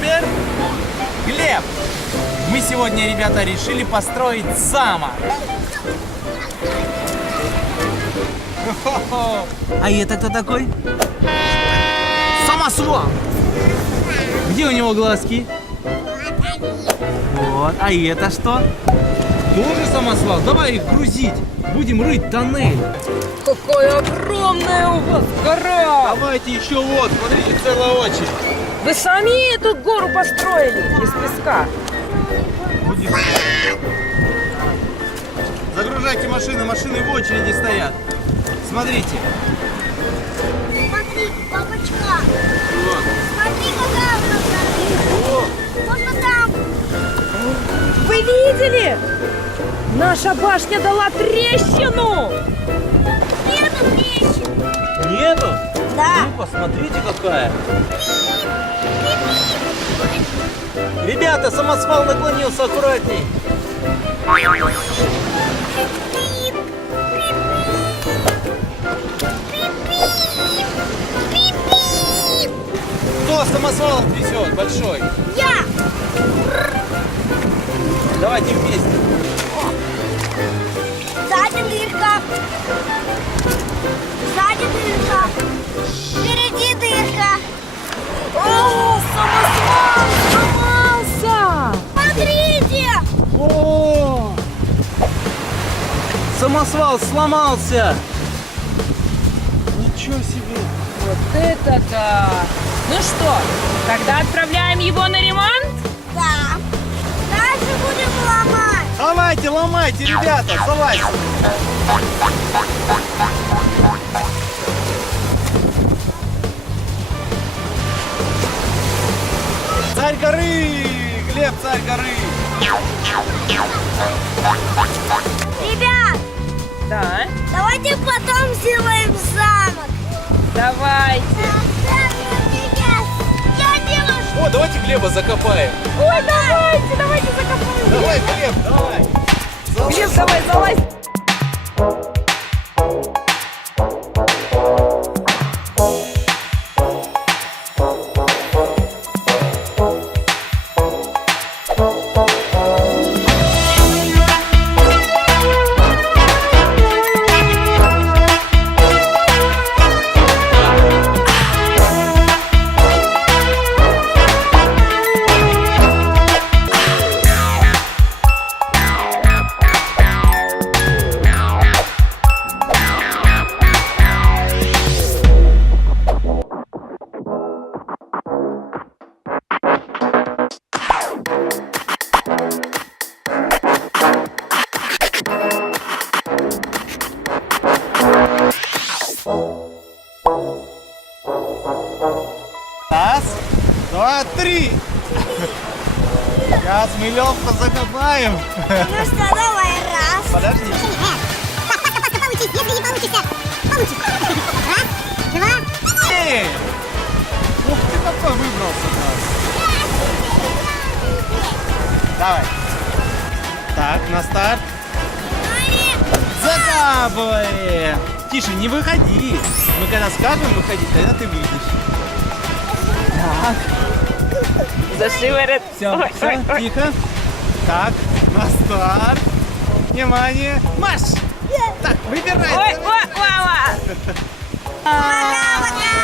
Супер! Глеб, мы сегодня, ребята, решили построить замок. А это кто такой? Самосвал! Где у него глазки? Вот. А это что? Тоже самосвал. Давай их грузить. Будем рыть тоннель. Какая огромная у вас гора! Давайте еще вот, смотрите, целая очередь. Вы сами эту гору построили из песка? Загружайте машины, машины в очереди стоят. Смотрите. Смотри, папочка. Вот. Смотри, какая у нас. Можно там. Вы видели? Наша башня дала трещину! Нету трещин. Нету? Да. Ну, посмотрите, какая. Ребята, самосвал наклонился, аккуратней. Кто самосвал везет большой? Я. Давайте вместе. Сзади дырка. Сзади дырка. Впереди дырка. О, самосвал сломался! Смотрите. О! Самосвал сломался. Ничего себе. Вот это да! Ну что, тогда отправляем его на ремонт? Да. Дальше будем ломать. Давайте, ломайте, ребята, залазьте. Царь горы! Глеб, царь горы! Ребят, Да. давайте потом сделаем замок. Давайте. Я делаю. О, давайте Глеба закопаем. Ой, давайте закопаем. Давай, Глеб, давай. Глеб, давай, залазь. Раз, два, три. Сейчас мы легко закопаем. Ну что, давай, раз. Подожди. Получится, если не получится. Получится. Раз, два. Эй! Ух ты, какой выбрался у нас. Давай. Так, на старт. Закапываем. Тише, не выходи. Мы когда скажем выходить, тогда ты выйдешь. Так. За шиворот. Все, Ой, все, ой, ой. тихо. Так, на старт. Внимание. Марш! Так, выбирай. Ой, мама! Пока-пока.